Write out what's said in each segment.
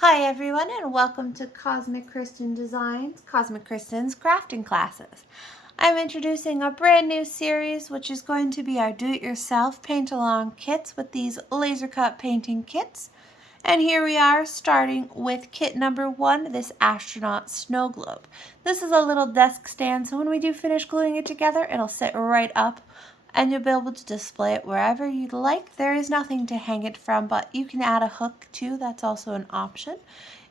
Hi everyone and welcome to Cosmic Kristen Designs, Cosmic Kristen's crafting classes. I'm introducing a brand new series which is going to be our do-it-yourself paint-along kits with these laser cut painting kits. And here we are starting with kit number 1, this astronaut snow globe. This is a little desk stand, so when we do finish gluing it together, it'll sit right up and you'll be able to display it wherever you'd like. There is nothing to hang it from, but you can add a hook too. That's also an option.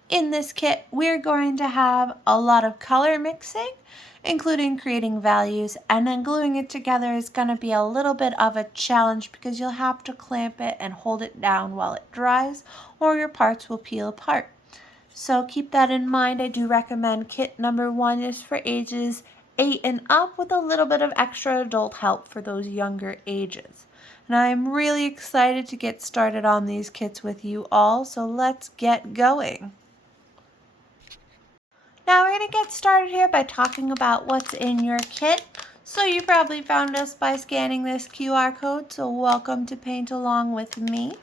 In this kit, we're going to have a lot of color mixing, including creating values, and then gluing it together is going to be a little bit of a challenge because you'll have to clamp it and hold it down while it dries, or your parts will peel apart. So keep that in mind. I do recommend kit number 1 is for ages 8 and up with a little bit of extra adult help for those younger ages. And I'm really excited to get started on these kits with you all, so let's get going. Now we're going to get started here by talking about what's in your kit. So you probably found us by scanning this QR code, so welcome to paint along with me.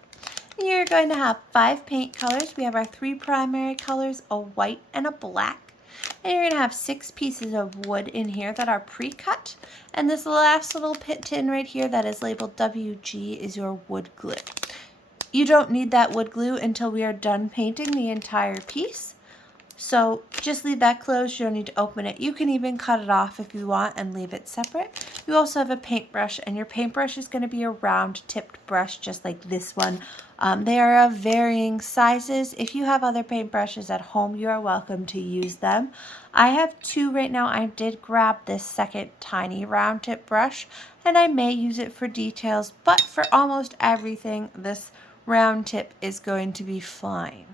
You're going to have 5 paint colors. We have our 3 primary colors, a white and a black. And you're going to have 6 pieces of wood in here that are pre-cut. And this last little tin right here that is labeled WG is your wood glue. You don't need that wood glue until we are done painting the entire piece. So just leave that closed. You don't need to open it. You can even cut it off if you want and leave it separate. You also have a paintbrush, and your paintbrush is going to be a round tipped brush just like this one. They are of varying sizes. If you have other paintbrushes at home, you are welcome to use them. I have 2 right now. I did grab this second tiny round tip brush, and I may use it for details, but for almost everything, this round tip is going to be fine.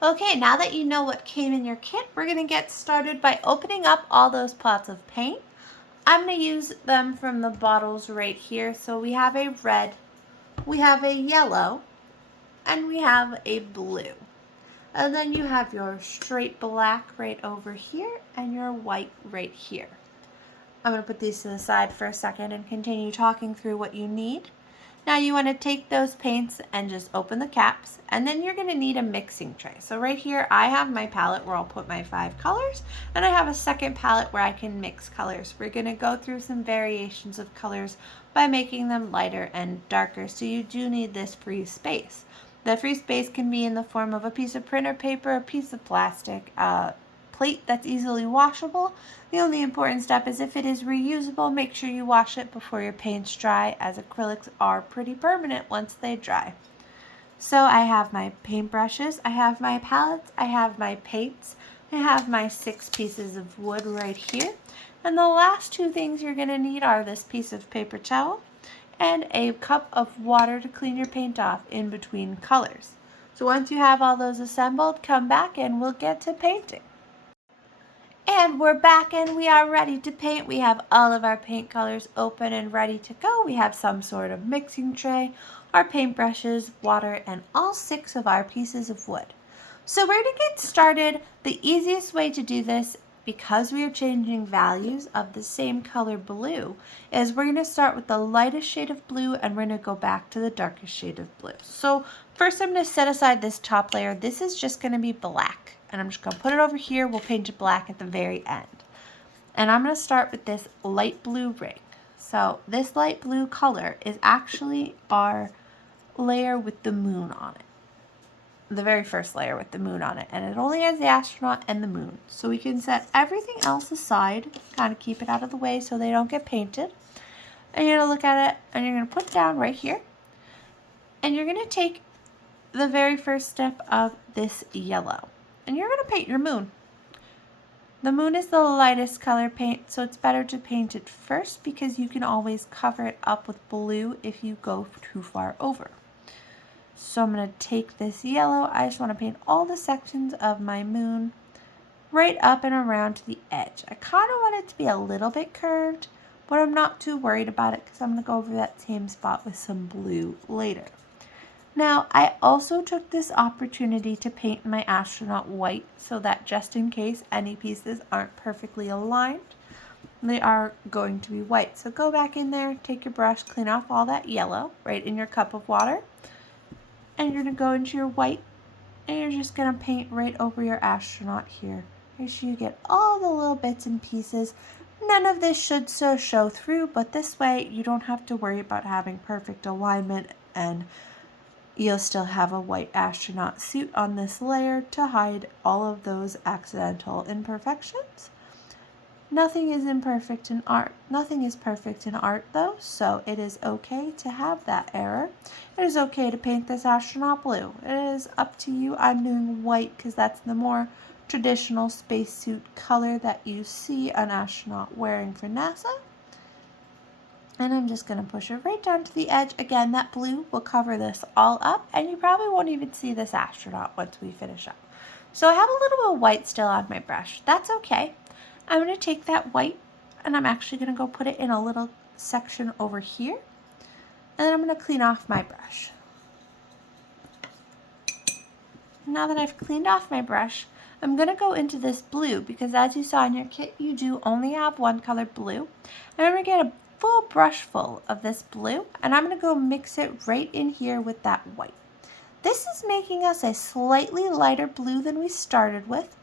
Okay, now that you know what came in your kit, we're going to get started by opening up all those pots of paint. I'm going to use them from the bottles right here. So we have a red, we have a yellow, and we have a blue. And then you have your straight black right over here and your white right here. I'm going to put these to the side for a second and continue talking through what you need. Now you want to take those paints and just open the caps, and then you're going to need a mixing tray. So right here I have my palette where I'll put my 5 colors, and I have a second palette where I can mix colors. We're going to go through some variations of colors by making them lighter and darker, so you do need this free space. The free space can be in the form of a piece of printer paper, a piece of plastic, plate that's easily washable. The only important step is if it is reusable, make sure you wash it before your paints dry, as acrylics are pretty permanent once they dry. So I have my paintbrushes, I have my palettes, I have my paints, I have my 6 pieces of wood right here. And the last 2 things you're going to need are this piece of paper towel and a cup of water to clean your paint off in between colors. So once you have all those assembled, come back and we'll get to painting. And we're back and we are ready to paint. We have all of our paint colors open and ready to go. We have some sort of mixing tray, our paintbrushes, water, and all 6 of our pieces of wood. So we're going to get started. The easiest way to do this, because we are changing values of the same color blue, is we're going to start with the lightest shade of blue and we're going to go back to the darkest shade of blue. So first I'm going to set aside this top layer. This is just going to be black. And I'm just going to put it over here. We'll paint it black at the very end. And I'm going to start with this light blue ring. So this light blue color is actually our layer with the moon on it. The very first layer with the moon on it. And it only has the astronaut and the moon. So we can set everything else aside, kind of keep it out of the way so they don't get painted. And you're going to look at it and you're going to put it down right here. And you're going to take the very first step of this yellow. And you're going to paint your moon. The moon is the lightest color paint, so it's better to paint it first because you can always cover it up with blue if you go too far over. So I'm going to take this yellow. I just want to paint all the sections of my moon right up and around to the edge. I kind of want it to be a little bit curved, but I'm not too worried about it because I'm going to go over that same spot with some blue later. Now, I also took this opportunity to paint my astronaut white so that just in case any pieces aren't perfectly aligned, they are going to be white. So go back in there, take your brush, clean off all that yellow right in your cup of water, and you're going to go into your white And you're just going to paint right over your astronaut here. Make sure you get all the little bits and pieces. None of this should show through, but this way you don't have to worry about having perfect alignment, and you'll still have a white astronaut suit on this layer to hide all of those accidental imperfections. Nothing is imperfect in art. Nothing is perfect in art though, so it is okay to have that error. It is okay to paint this astronaut blue. It is up to you. I'm doing white because that's the more traditional spacesuit color that you see an astronaut wearing for NASA. And I'm just going to push it right down to the edge. Again, that blue will cover this all up, and you probably won't even see this astronaut once we finish up. So I have a little bit of white still on my brush. That's okay. I'm going to take that white, and I'm actually going to go put it in a little section over here. And then I'm going to clean off my brush. Now that I've cleaned off my brush, I'm going to go into this blue, because as you saw in your kit, you do only have one color blue. And I'm going to get a full brush full of this blue, and I'm going to go mix it right in here with that white. This is making us a slightly lighter blue than we started with.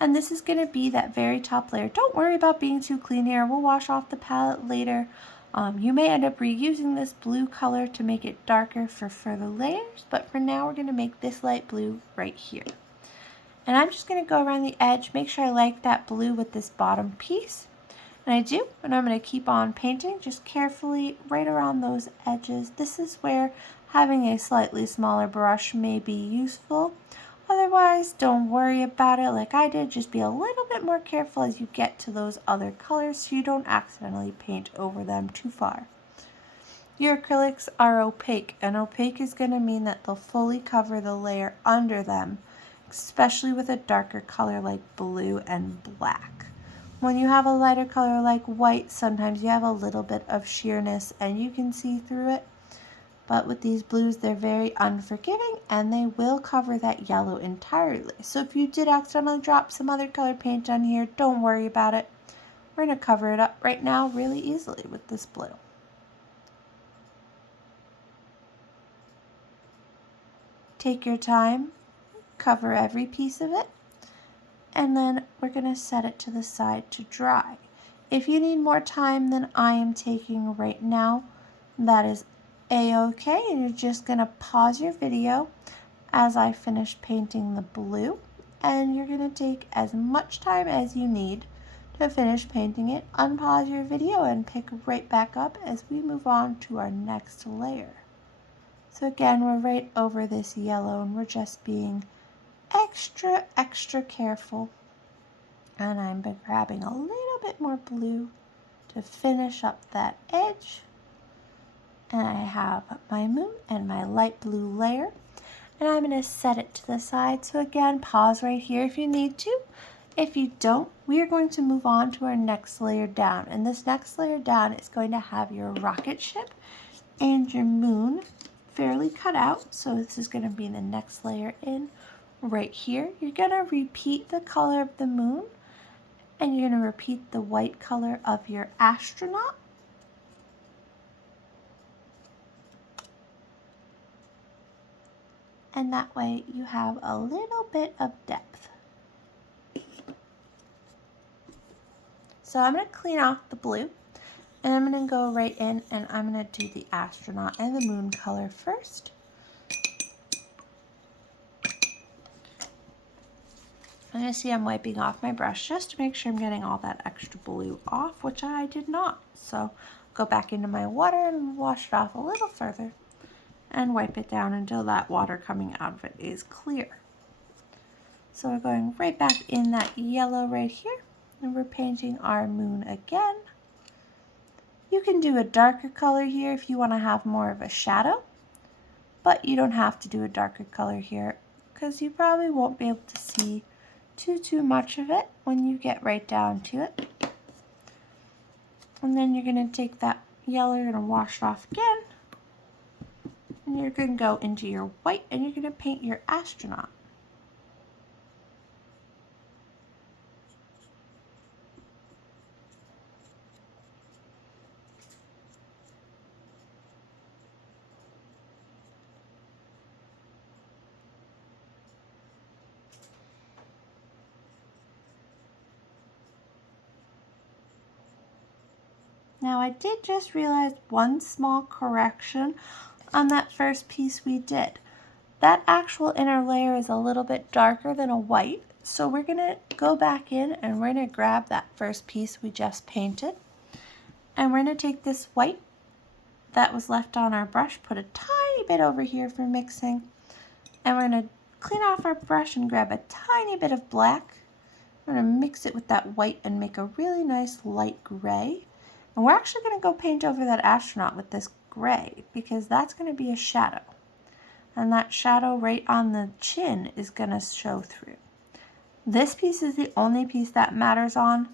And this is going to be that very top layer. Don't worry about being too clean here. We'll wash off the palette later. You may end up reusing this blue color to make it darker for further layers, but for now we're going to make this light blue right here. And I'm just going to go around the edge, make sure I like that blue with this bottom piece. And I do, and I'm going to keep on painting just carefully right around those edges. This is where having a slightly smaller brush may be useful. Otherwise, don't worry about it like I did. Just be a little bit more careful as you get to those other colors so you don't accidentally paint over them too far. Your acrylics are opaque, and opaque is going to mean that they'll fully cover the layer under them, especially with a darker color like blue and black. When you have a lighter color like white, sometimes you have a little bit of sheerness and you can see through it. But with these blues, they're very unforgiving, and they will cover that yellow entirely. So if you did accidentally drop some other color paint on here, don't worry about it. We're going to cover it up right now really easily with this blue. Take your time, cover every piece of it, and then we're going to set it to the side to dry. If you need more time than I am taking right now, that is a-okay, and you're just going to pause your video as I finish painting the blue, and you're going to take as much time as you need to finish painting it. Unpause your video and pick right back up as we move on to our next layer. So again, we're right over this yellow, and we're just being extra careful, and I'm grabbing a little bit more blue to finish up that edge. And I have my moon and my light blue layer, and I'm going to set it to the side. So again, pause right here if you need to. If you don't, we are going to move on to our next layer down, and this next layer down is going to have your rocket ship and your moon fairly cut out. So this is going to be the next layer in right here. You're going to repeat the color of the moon, and you're going to repeat the white color of your astronaut. And that way you have a little bit of depth. So I'm going to clean off the blue, and I'm going to go right in, and I'm going to do the astronaut and the moon color first. I'm going to see I'm wiping off my brush just to make sure I'm getting all that extra blue off, which I did not. So go back into my water and wash it off a little further, and wipe it down until that water coming out of it is clear. So we're going right back in that yellow right here, and we're painting our moon again. You can do a darker color here if you want to have more of a shadow, but you don't have to do a darker color here because you probably won't be able to see too much of it when you get right down to it. And then you're going to take that yellow, you're going to wash it off again. And you're going to go into your white, and you're going to paint your astronaut. Now I did just realize one small correction on that first piece we did. That actual inner layer is a little bit darker than a white, so we're going to go back in and we're going to grab that first piece we just painted, and we're going to take this white that was left on our brush, put a tiny bit over here for mixing, and we're going to clean off our brush and grab a tiny bit of black. We're going to mix it with that white and make a really nice light gray. And we're actually going to go paint over that astronaut with this gray because that's going to be a shadow. And that shadow right on the chin is going to show through. This piece is the only piece that matters on,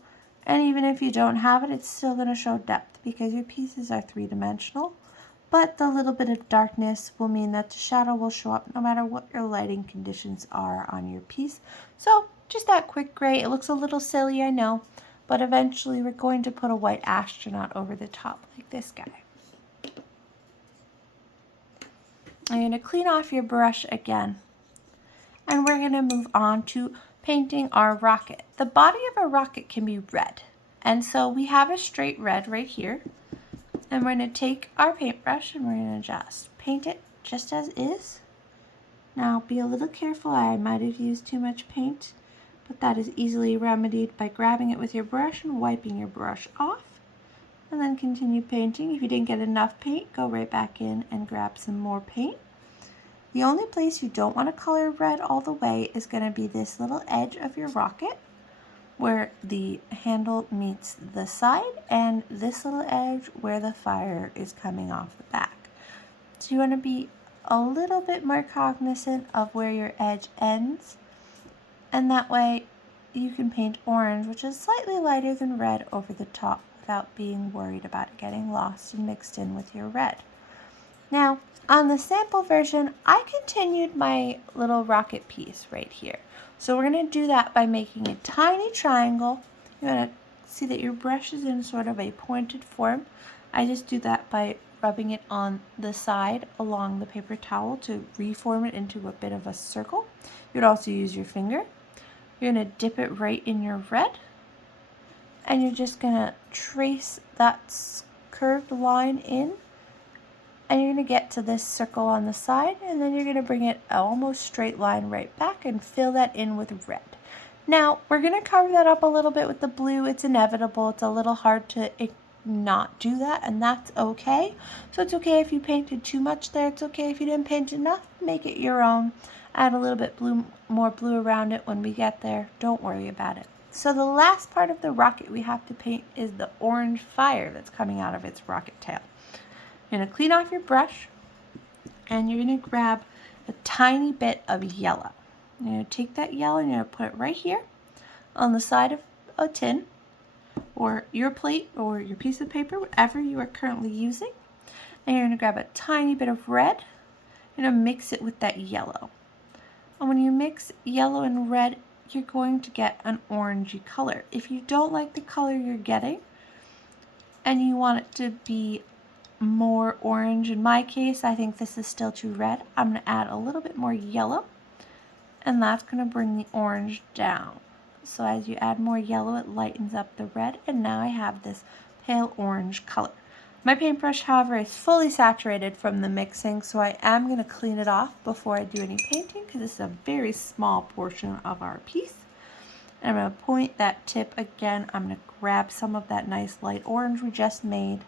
and even if you don't have it, it's still going to show depth because your pieces are three-dimensional. But the little bit of darkness will mean that the shadow will show up no matter what your lighting conditions are on your piece. So just that quick gray. It looks a little silly, I know, but eventually we're going to put a white astronaut over the top like this guy. I'm going to clean off your brush again, and we're going to move on to painting our rocket. The body of a rocket can be red, and so we have a straight red right here, and we're going to take our paintbrush and we're going to just paint it just as is. Now be a little careful, I might have used too much paint, but that is easily remedied by grabbing it with your brush and wiping your brush off, and then continue painting. If you didn't get enough paint, go right back in and grab some more paint. The only place you don't want to color red all the way is going to be this little edge of your rocket where the handle meets the side, and this little edge where the fire is coming off the back. So you want to be a little bit more cognizant of where your edge ends, and that way you can paint orange, which is slightly lighter than red, over the top without being worried about it getting lost and mixed in with your red. Now, on the sample version, I continued my little rocket piece right here. So we're going to do that by making a tiny triangle. You're going to see that your brush is in sort of a pointed form. I just do that by rubbing it on the side along the paper towel to reform it into a bit of a circle. You would also use your finger. You're going to dip it right in your red, and you're just going to trace that curved line in, and you're going to get to this circle on the side, and then you're going to bring it almost straight line right back and fill that in with red. Now, we're going to cover that up a little bit with the blue. It's inevitable. It's a little hard to not do that, and that's okay. So it's okay if you painted too much there. It's okay if you didn't paint enough. Make it your own. Add a little bit more blue around it when we get there. Don't worry about it. So the last part of the rocket we have to paint is the orange fire that's coming out of its rocket tail. You're going to clean off your brush, and you're going to grab a tiny bit of yellow. You're going to take that yellow and you're going to put it right here on the side of a tin or your plate or your piece of paper, whatever you are currently using. And you're going to grab a tiny bit of red. You're going to mix it with that yellow. And when you mix yellow and red, you're going to get an orangey color. If you don't like the color you're getting and you want it to be more orange, in my case, I think this is still too red, I'm going to add a little bit more yellow, and that's going to bring the orange down. So as you add more yellow, it lightens up the red, and now I have this pale orange color. My paintbrush, however, is fully saturated from the mixing, so I am going to clean it off before I do any painting because this is a very small portion of our piece. And I'm going to point that tip again. I'm going to grab some of that nice light orange we just made,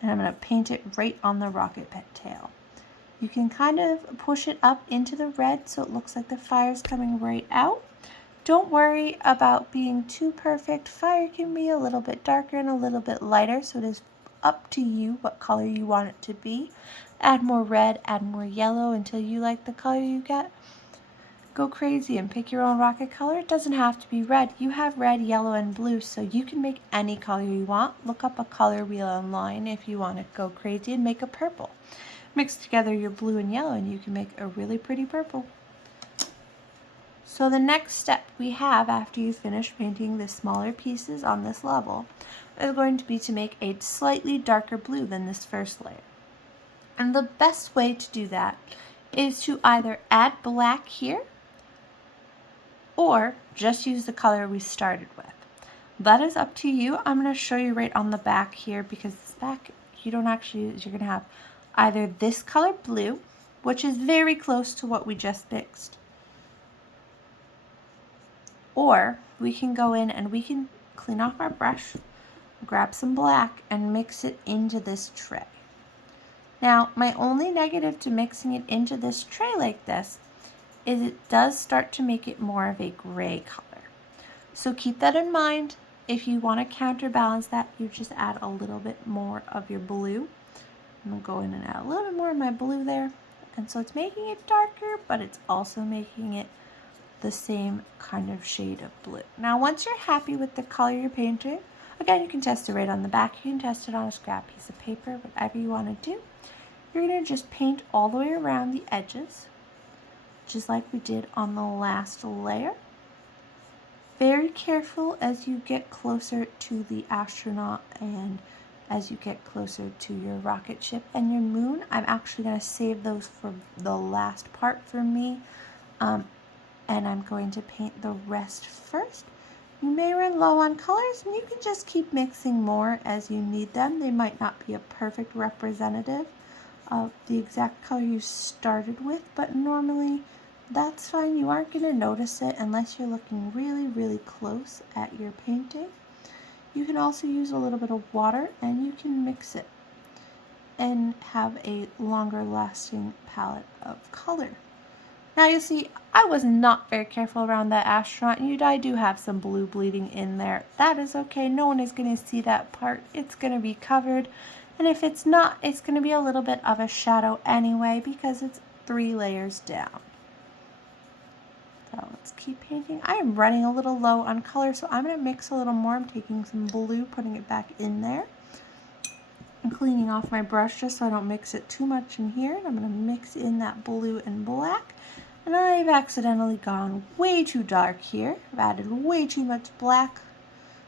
and I'm going to paint it right on the rocket pet tail. You can kind of push it up into the red so it looks like the fire's coming right out. Don't worry about being too perfect. Fire can be a little bit darker and a little bit lighter, so it is up to you what color you want it to be. Add more red, add more yellow until you like the color you get. Go crazy and pick your own rocket color. It doesn't have to be red. You have red, yellow, and blue, so you can make any color you want. Look up a color wheel online if you want to go crazy and make a purple. Mix together your blue and yellow and you can make a really pretty purple. So the next step we have after you finish painting the smaller pieces on this level is going to be to make a slightly darker blue than this first layer. And the best way to do that is to either add black here or just use the color we started with. That is up to you. I'm going to show you right on the back here, because this back you don't actually use. You're going to have either this color blue, which is very close to what we just mixed, or we can go in and we can clean off our brush, grab some black, and mix it into this tray. Now, my only negative to mixing it into this tray like this is it does start to make it more of a gray color. So keep that in mind. If you want to counterbalance that, you just add a little bit more of your blue. I'm going to go in and add a little bit more of my blue there. And so it's making it darker, but it's also making it the same kind of shade of blue. Now, once you're happy with the color you're painting, again, you can test it right on the back. You can test it on a scrap piece of paper, whatever you want to do. You're going to just paint all the way around the edges, just like we did on the last layer. Very careful as you get closer to the astronaut and as you get closer to your rocket ship and your moon. I'm actually going to save those for the last part for me, and I'm going to paint the rest first. You may run low on colors, and you can just keep mixing more as you need them. They might not be a perfect representative of the exact color you started with, but normally that's fine. You aren't going to notice it unless you're looking really, really close at your painting. You can also use a little bit of water and you can mix it and have a longer lasting palette of color. Now you see, I was not very careful around that astronaut, and I do have some blue bleeding in there. That is okay. No one is going to see that part. It's going to be covered. And if it's not, it's going to be a little bit of a shadow anyway, because it's 3 layers down. So let's keep painting. I am running a little low on color, so I'm going to mix a little more. I'm taking some blue, putting it back in there. I'm cleaning off my brush just so I don't mix it too much in here. I'm going to mix in that blue and black. And I've accidentally gone way too dark here. I've added way too much black.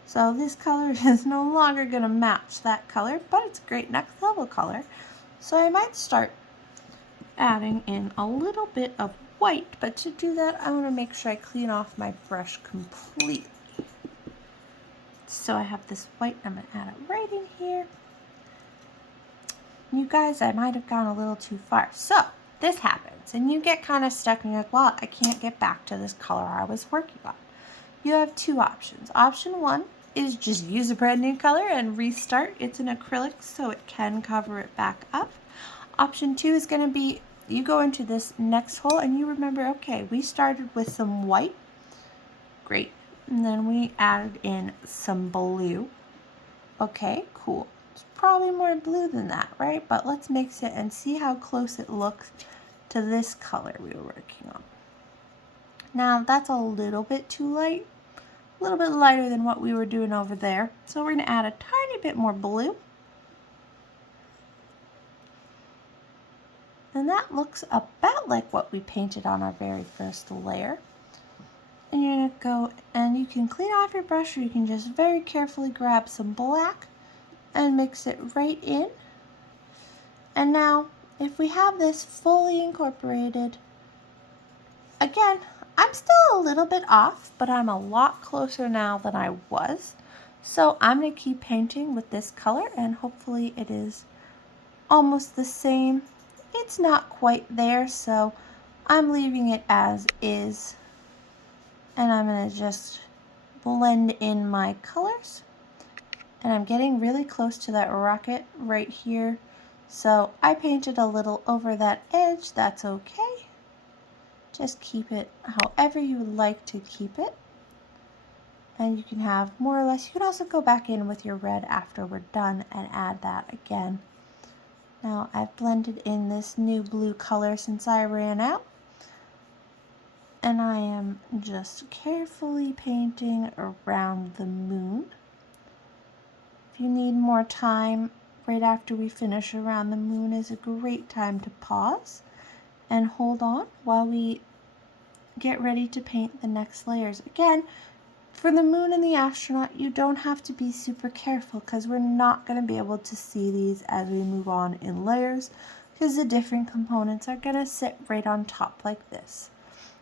So this color is no longer going to match that color, but it's a great next level color. So I might start adding in a little bit of white, but to do that, I want to make sure I clean off my brush completely. So I have this white, I'm going to add it right in here. You guys, I might have gone a little too far. So this happens, and you get kind of stuck, and you're like, well, I can't get back to this color I was working on. You have 2 options. Option 1 is just use a brand new color and restart. It's an acrylic, so it can cover it back up. Option 2 is going to be you go into this next hole and you remember, okay, we started with some white. Great. And then we added in some blue. Okay, cool. It's probably more blue than that, right? But let's mix it and see how close it looks to this color we were working on. Now that's a little bit too light, a little bit lighter than what we were doing over there. So we're going to add a tiny bit more blue. And that looks about like what we painted on our very first layer. And you're going to go and you can clean off your brush, or you can just very carefully grab some black and mix it right in. And now if we have this fully incorporated, again, I'm still a little bit off, but I'm a lot closer now than I was. So I'm going to keep painting with this color, and hopefully it is almost the same. It's not quite there, so I'm leaving it as is. And I'm going to just blend in my colors. And I'm getting really close to that rocket right here. So I painted a little over that edge. That's okay. Just keep it however you would like to keep it. And you can have more or less, you can also go back in with your red after we're done and add that again. Now I've blended in this new blue color since I ran out. And I am just carefully painting around the moon. If you need more time, right after we finish around the moon is a great time to pause and hold on while we get ready to paint the next layers. Again, for the moon and the astronaut, you don't have to be super careful because we're not going to be able to see these as we move on in layers, because the different components are going to sit right on top like this.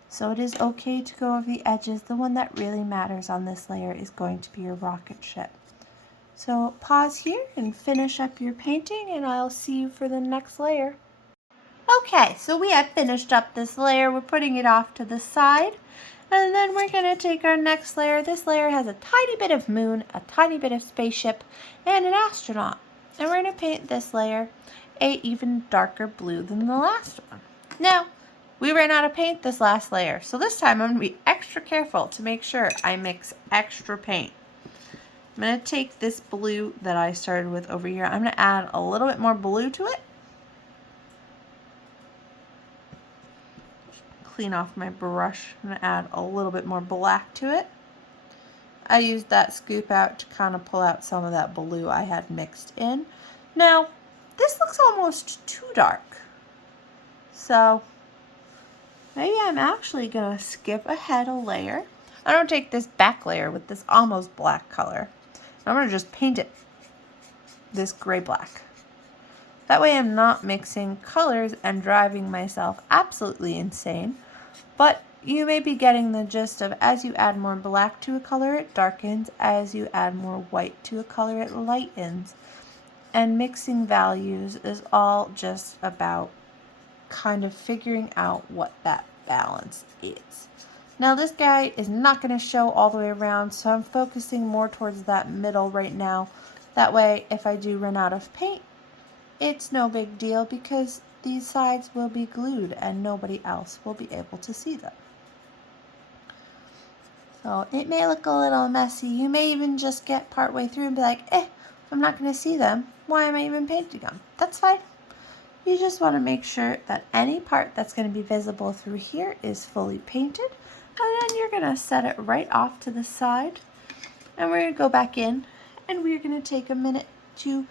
So it is okay to go over the edges. The one that really matters on this layer is going to be your rocket ship. So pause here and finish up your painting, and I'll see you for the next layer. Okay, so we have finished up this layer. We're putting it off to the side. And then we're going to take our next layer. This layer has a tiny bit of moon, a tiny bit of spaceship, and an astronaut. And we're going to paint this layer a even darker blue than the last one. Now, we ran out of paint this last layer, so this time I'm going to be extra careful to make sure I mix extra paint. I'm going to take this blue that I started with over here. I'm going to add a little bit more blue to it. Clean off my brush. I'm going to add a little bit more black to it. I used that scoop out to kind of pull out some of that blue I had mixed in. Now, this looks almost too dark. So, maybe I'm actually going to skip ahead a layer. I'm going to take this back layer with this almost black color. I'm going to just paint it this gray-black. That way I'm not mixing colors and driving myself absolutely insane. But you may be getting the gist of as you add more black to a color, it darkens. As you add more white to a color, it lightens. And mixing values is all just about kind of figuring out what that balance is. Now this guy is not going to show all the way around, so I'm focusing more towards that middle right now. That way, if I do run out of paint, it's no big deal because these sides will be glued and nobody else will be able to see them. So it may look a little messy. You may even just get partway through and be like, I'm not going to see them. Why am I even painting them? That's fine. You just want to make sure that any part that's going to be visible through here is fully painted. And then you're going to set it right off to the side. And we're going to go back in and we're going to take a minute to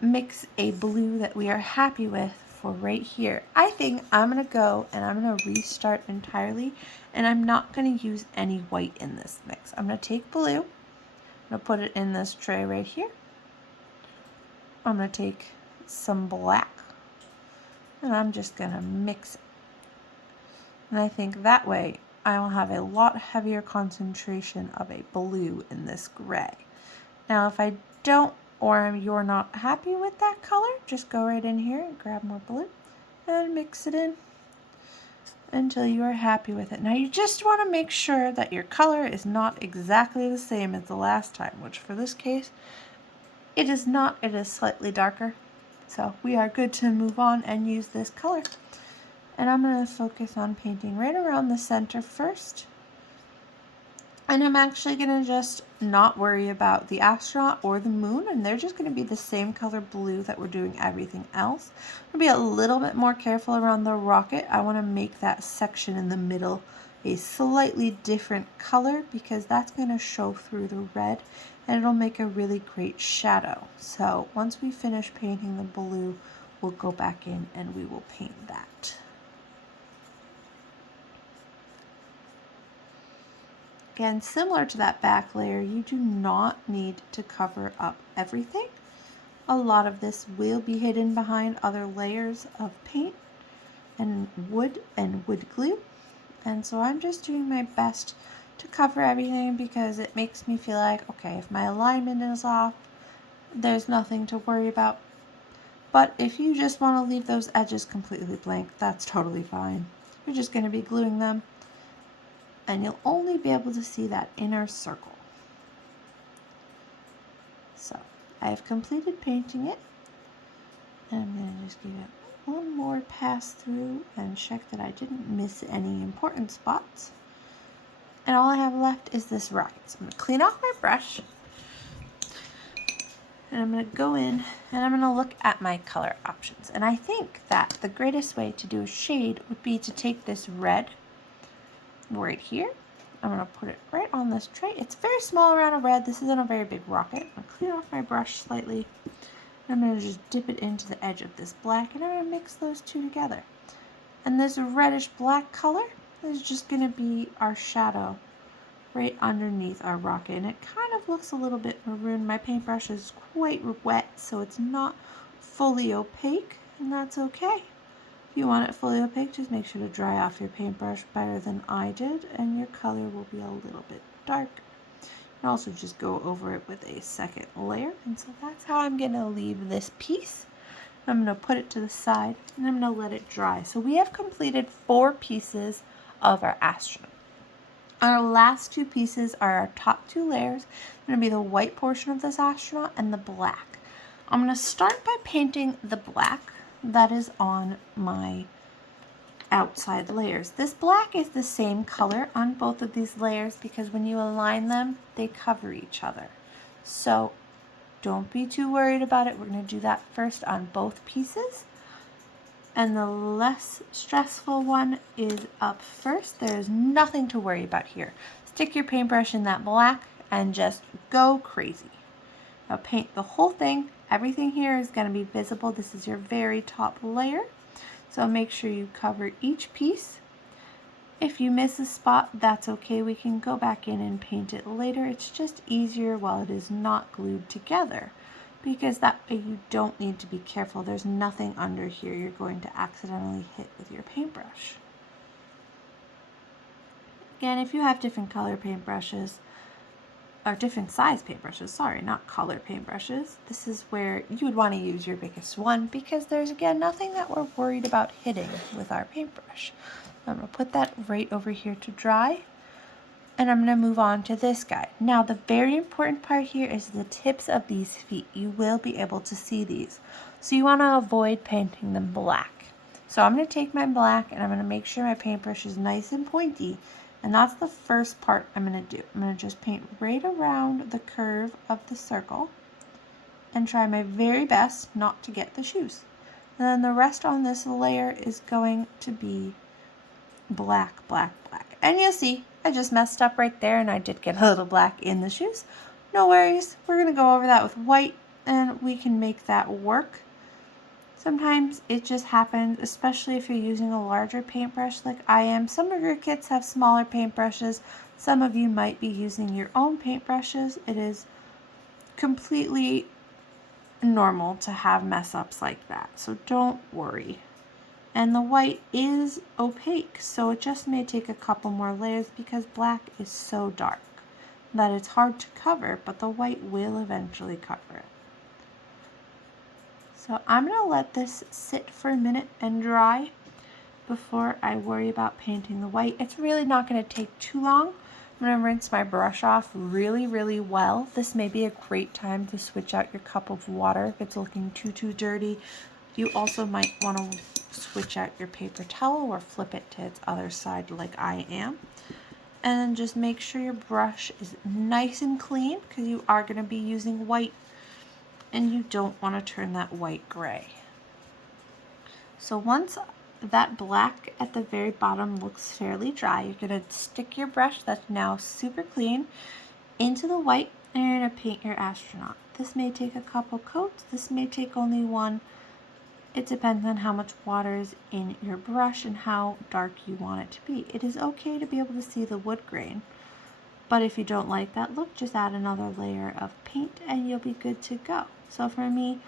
mix a blue that we are happy with for right here. I think I'm going to go and I'm going to restart entirely, and I'm not going to use any white in this mix. I'm going to take blue, I'm going to put it in this tray right here. I'm going to take some black and I'm just going to mix it. And I think that way I will have a lot heavier concentration of a blue in this gray. Now if I don't, or you're not happy with that color, just go right in here and grab more blue and mix it in until you are happy with it. Now you just want to make sure that your color is not exactly the same as the last time, which for this case, it is not. It is slightly darker. So we are good to move on and use this color. And I'm going to focus on painting right around the center first. And I'm actually going to just not worry about the astronaut or the moon, and they're just going to be the same color blue that we're doing everything else. I'm going to be a little bit more careful around the rocket. I want to make that section in the middle a slightly different color because that's going to show through the red and it'll make a really great shadow. So once we finish painting the blue, we'll go back in and we will paint that. Again, similar to that back layer, you do not need to cover up everything. A lot of this will be hidden behind other layers of paint and wood glue. And so I'm just doing my best to cover everything because it makes me feel like, okay, if my alignment is off, there's nothing to worry about. But if you just want to leave those edges completely blank, that's totally fine. You're just going to be gluing them, and you'll only be able to see that inner circle. So I have completed painting it, and I'm going to just give it one more pass through and check that I didn't miss any important spots. And all I have left is this rocket. So I'm going to clean off my brush, and I'm going to go in and I'm going to look at my color options. And I think that the greatest way to do a shade would be to take this red right here. I'm going to put it right on this tray. It's a very small amount of red. This isn't a very big rocket. I'm going to clean off my brush slightly. I'm going to just dip it into the edge of this black, and I'm going to mix those two together. And this reddish black color is just going to be our shadow right underneath our rocket. And it kind of looks a little bit maroon. My paintbrush is quite wet, so it's not fully opaque, and that's okay. you want it fully opaque, just make sure to dry off your paintbrush better than I did, and your color will be a little bit darker. And also just go over it with a second layer. And so that's how I'm going to leave this piece. I'm going to put it to the side and I'm going to let it dry. So we have completed 4 pieces of our astronaut. Our last 2 pieces are our top 2 layers. They're going to be the white portion of this astronaut and the black. I'm going to start by painting the black that is on my outside layers. This black is the same color on both of these layers because when you align them, they cover each other. So don't be too worried about it. We're going to do that first on both pieces. And the less stressful one is up first. There's nothing to worry about here. Stick your paintbrush in that black and just go crazy. Now paint the whole thing. Everything here is going to be visible. This is your very top layer. So make sure you cover each piece. If you miss a spot, that's okay. We can go back in and paint it later. It's just easier while it is not glued together, because that way you don't need to be careful. There's nothing under here you're going to accidentally hit with your paintbrush. Again, if you have different color paintbrushes, or different size paintbrushes, sorry, not color paintbrushes, this is where you would want to use your biggest one, because there's, again, nothing that we're worried about hitting with our paintbrush. I'm going to put that right over here to dry, and I'm going to move on to this guy. Now, the very important part here is the tips of these feet. You will be able to see these, so you want to avoid painting them black. So I'm going to take my black, and I'm going to make sure my paintbrush is nice and pointy. And that's the first part I'm going to do. I'm going to just paint right around the curve of the circle and try my very best not to get the shoes. And then the rest on this layer is going to be black, black, black. And you'll see, I just messed up right there and I did get a little black in the shoes. No worries. We're going to go over that with white and we can make that work. Sometimes it just happens, especially if you're using a larger paintbrush like I am. Some of your kits have smaller paintbrushes. Some of you might be using your own paintbrushes. It is completely normal to have mess ups like that, so don't worry. And the white is opaque, so it just may take a couple more layers because black is so dark that it's hard to cover, but the white will eventually cover it. So I'm going to let this sit for a minute and dry before I worry about painting the white. It's really not going to take too long. I'm going to rinse my brush off really, really well. This may be a great time to switch out your cup of water if it's looking too dirty. You also might want to switch out your paper towel or flip it to its other side like I am. And then just make sure your brush is nice and clean because you are going to be using white and you don't want to turn that white gray. So once that black at the very bottom looks fairly dry, you're going to stick your brush that's now super clean into the white and you're going to paint your astronaut. This may take a couple coats, this may take only one. It depends on how much water is in your brush and how dark you want it to be. It is okay to be able to see the wood grain, but if you don't like that look, just add another layer of paint and you'll be good to go. So for me,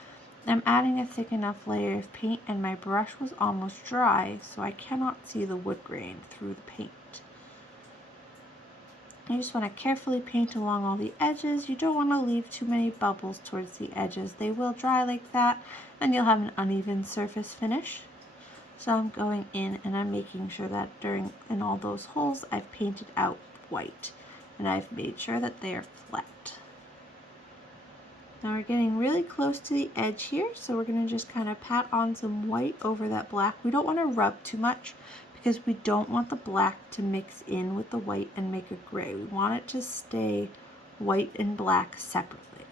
I'm adding a thick enough layer of paint and my brush was almost dry, so I cannot see the wood grain through the paint. You just want to carefully paint along all the edges. You don't want to leave too many bubbles towards the edges. They will dry like that and you'll have an uneven surface finish. So I'm going in and I'm making sure that in all those holes I've painted out white and I've made sure that they are flat. Now we're getting really close to the edge here, so we're going to just kind of pat on some white over that black. We don't want to rub too much because we don't want the black to mix in with the white and make a gray. We want it to stay white and black separately.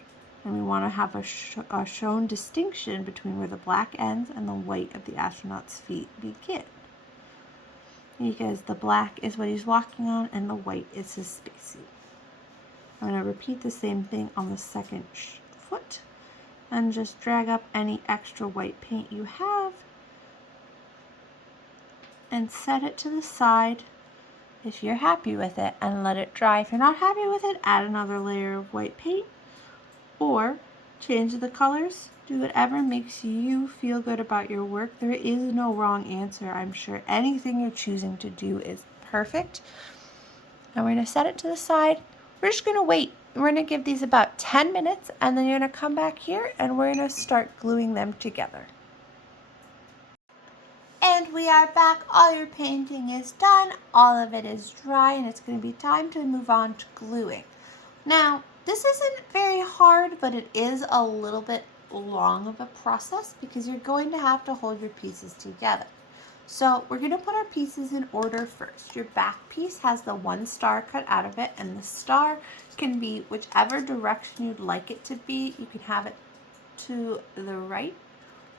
And we want to have a shown distinction between where the black ends and the white of the astronaut's feet begin. Because the black is what he's walking on and the white is his spacesuit. I'm going to repeat the same thing on the second foot and just drag up any extra white paint you have and set it to the side if you're happy with it and let it dry. If you're not happy with it, add another layer of white paint or change the colors Do whatever makes you feel good about your work. There is no wrong answer, I'm sure. Anything you're choosing to do is perfect. And we're going to set it to the side. We're just going to wait. We're going to give these about 10 minutes, and then you're going to come back here and we're going to start gluing them together. And we are back. All your painting is done. All of it is dry, and it's going to be time to move on to gluing. Now, this isn't very hard, but it is a little bit long of a process because you're going to have to hold your pieces together. So we're going to put our pieces in order first. Your back piece has the one star cut out of it, and the star can be whichever direction you'd like it to be. You can have it to the right,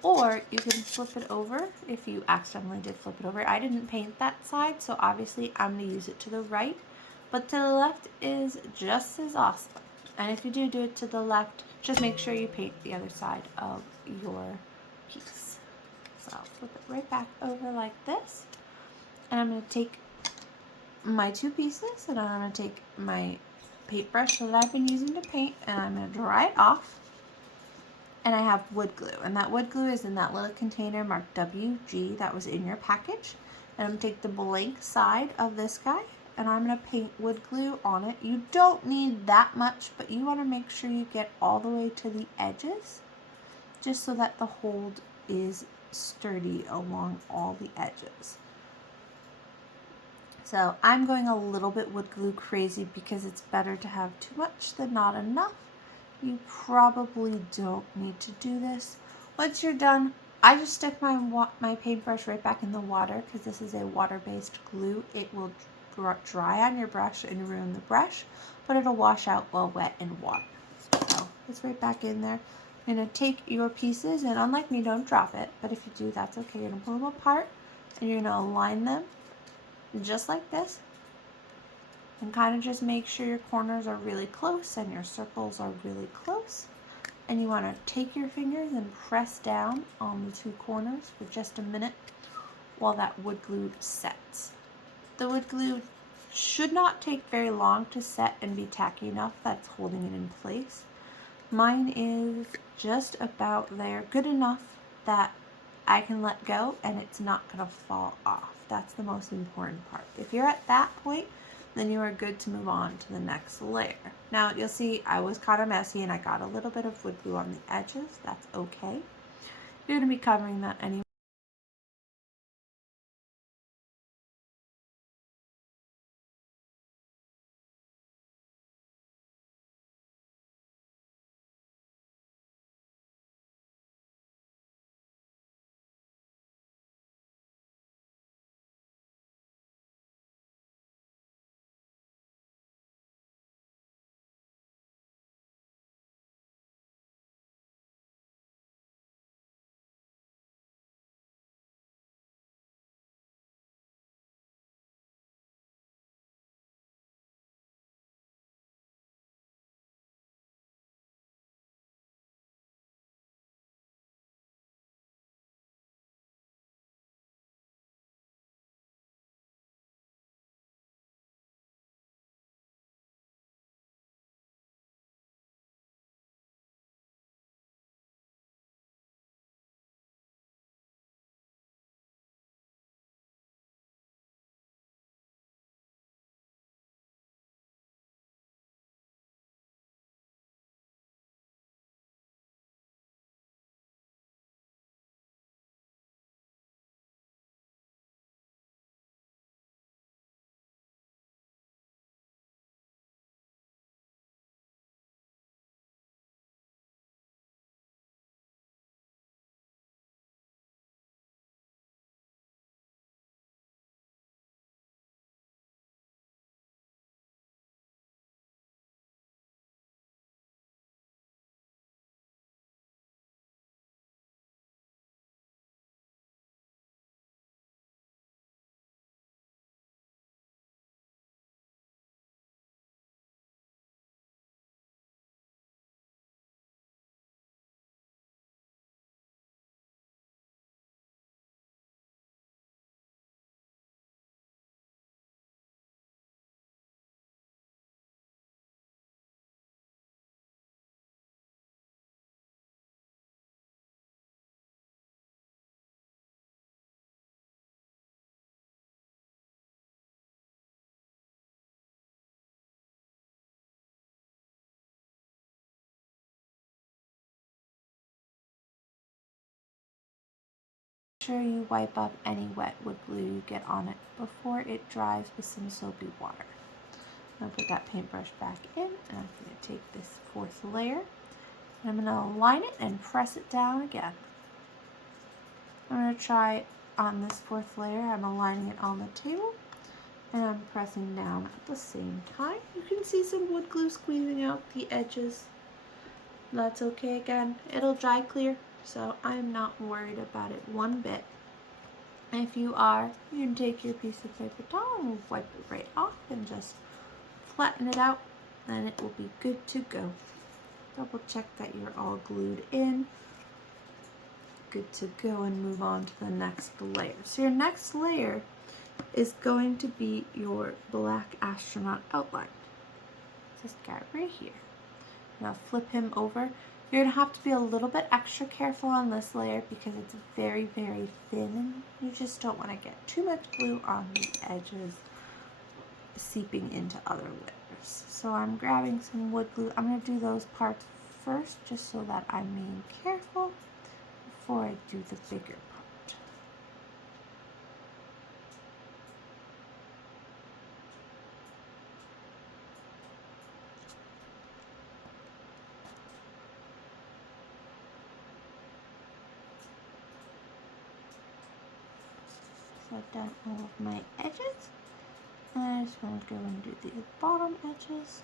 or you can flip it over if you accidentally did flip it over. I didn't paint that side, so obviously I'm going to use it to the right, but to the left is just as awesome. And if you do it to the left, just make sure you paint the other side of your piece. So I'll flip it right back over like this. And I'm going to take my two pieces, and I'm going to take my paintbrush that I've been using to paint, and I'm going to dry it off. And I have wood glue, and that wood glue is in that little container marked WG that was in your package. And I'm going to take the blank side of this guy, and I'm going to paint wood glue on it. You don't need that much, but you want to make sure you get all the way to the edges, just so that the hold is sturdy along all the edges. So I'm going a little bit wood glue crazy because it's better to have too much than not enough. You probably don't need to do this. Once you're done, I just stick my paintbrush right back in the water because this is a water-based glue. It will dry on your brush and ruin the brush, but it'll wash out while wet in water. So it's right back in there. You're going to take your pieces, and unlike me, don't drop it, but if you do, that's okay. You're going to pull them apart, and you're going to align them just like this, and kind of just make sure your corners are really close and your circles are really close. And you want to take your fingers and press down on the two corners for just a minute while that wood glue sets. The wood glue should not take very long to set and be tacky enough. That's holding it in place. Mine is just about there, good enough that I can let go and it's not going to fall off. That's the most important part. If you're at that point, then you are good to move on to the next layer. Now you'll see I was kind of messy and I got a little bit of wood glue on the edges. That's okay. You're going to be covering that anyway. sure you wipe up any wet wood glue you get on it before it dries with some soapy water. I'll put that paintbrush back in, and I'm going to take this fourth layer, and I'm going to align it and press it down again. I'm going to try on this fourth layer. I'm aligning it on the table, and I'm pressing down at the same time. You can see some wood glue squeezing out the edges. That's okay again. It'll dry clear, so I'm not worried about it one bit. If you are, you can take your piece of paper towel and wipe it right off and just flatten it out, and it will be good to go. Double check that you're all glued in. Good to go, and move on to the next layer. So your next layer is going to be your black astronaut outline. This guy right here. Now flip him over. You're going to have to be a little bit extra careful on this layer because it's very, very thin, and you just don't want to get too much glue on the edges seeping into other layers. So I'm grabbing some wood glue. I'm going to do those parts first just so that I'm being careful before I do the bigger part. So I've done all of my edges, and I just want to go and do the bottom edges.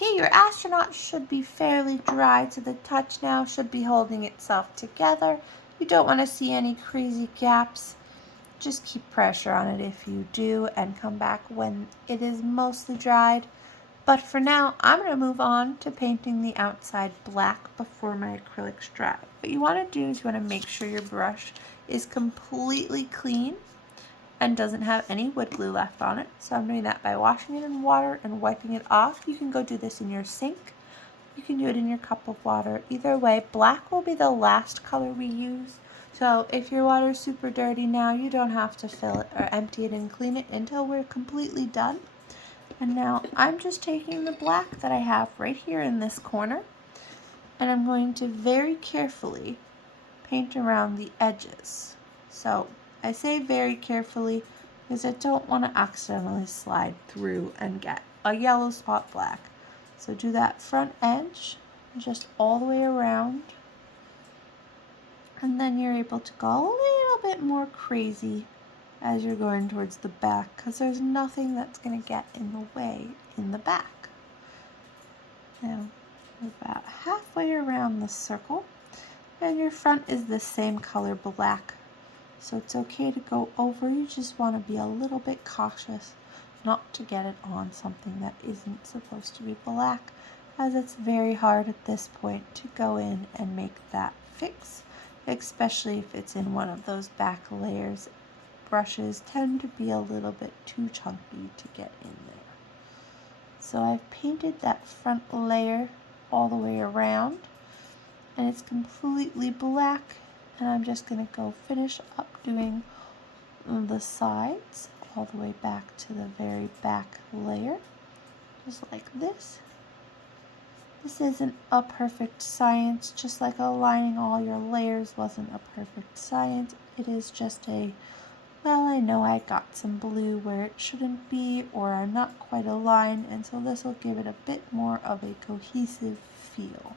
Okay, your astronaut should be fairly dry to the touch now, should be holding itself together. You don't want to see any crazy gaps. Just keep pressure on it if you do, and come back when it is mostly dried. But for now, I'm going to move on to painting the outside black before my acrylics dry. What you want to do is you want to make sure your brush is completely clean and doesn't have any wood glue left on it. So I'm doing that by washing it in water and wiping it off. You can go do this in your sink. You can do it in your cup of water. Either way, black will be the last color we use. So if your water is super dirty now, you don't have to fill it or empty it and clean it until we're completely done. And now I'm just taking the black that I have right here in this corner, and I'm going to very carefully paint around the edges. So I say very carefully because I don't want to accidentally slide through and get a yellow spot black. So do that front edge just all the way around, and then you're able to go a little bit more crazy as you're going towards the back, because there's nothing that's going to get in the way in the back. Now we're about halfway around the circle, and your front is the same color black, so it's okay to go over. You just want to be a little bit cautious not to get it on something that isn't supposed to be black, as it's very hard at this point to go in and make that fix, especially if it's in one of those back layers. Brushes tend to be a little bit too chunky to get in there. So I've painted that front layer all the way around, and it's completely black, and I'm just going to go finish up doing the sides all the way back to the very back layer, just like this. This isn't a perfect science, just like aligning all your layers wasn't a perfect science. It is just a, well, I know I got some blue where it shouldn't be, or I'm not quite aligned, and so this will give it a bit more of a cohesive feel.